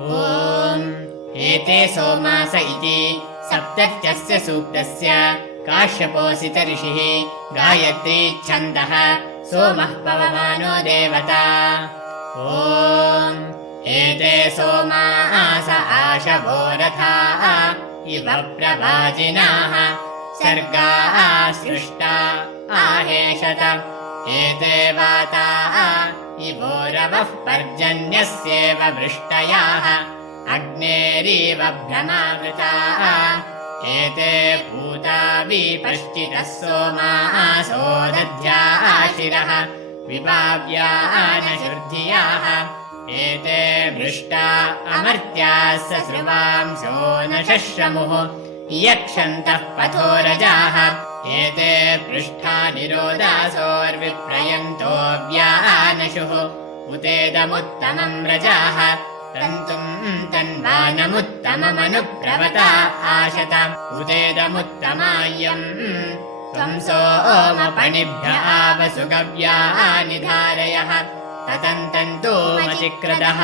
ॐ एते सोमास इति सप्तत्यस्य सूक्तस्य काश्यपोऽसित ऋषिः गायत्री छन्दः सोमः पवमानो देवता। ॐ एते सोमास आशवो रथाः इव प्रवाजिनाः सर्गाः सृष्टा आहेषत। एते वाताः इवोरवः पर्जन्यस्येव वृष्टयाः अग्नेरीव भ्रमावृताः। एते पूता विपश्चितः सोमासो दध्याः शिरः विभाव्यानशुर्धियाः। एते वृष्टा अमर्त्याः सस्रुवांसो न शश्रमुः यक्षन्तः पथोरजाः। एते पृष्ठा निरोदासोर्विप्रयन्तो व्यानशुः उतेदमुत्तमं रजाः तन्तुं तन्वानमुत्तममनुप्रवता आशत। उतेदमुत्तमायम् त्वं सोमपणिभ्य आवसुगव्या निधारयः ततन्तन्तोमचिक्रदः।